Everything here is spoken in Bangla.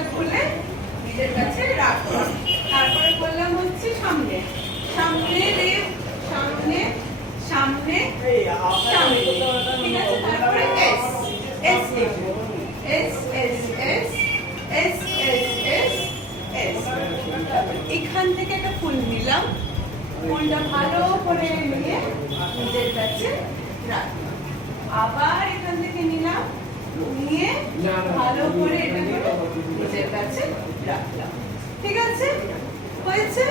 ফুলটা খুলে নিজের কাছে রাখলাম। তারপরে করলাম হচ্ছে সামনে সামনে রেপ সামনে সামনে সামনে, ঠিক আছে? তারপরে এস এস লিখবো, S S S S S S S. এখান থেকে একটা ফুল নিলাম, ফুলটা ভালো করে নিয়ে নিজের কাছে রাখলাম। আবার এখান থেকে নিলাম, নিয়ে ভালো করে এটাকে নিজের কাছে রাখলাম। ঠিক আছে? হয়েছে?